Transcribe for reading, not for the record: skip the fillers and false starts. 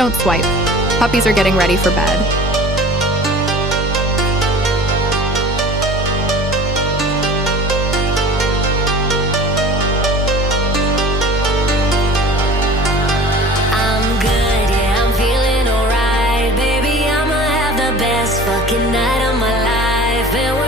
don't swipe. Puppies are getting ready for bed. Fucking night of my life.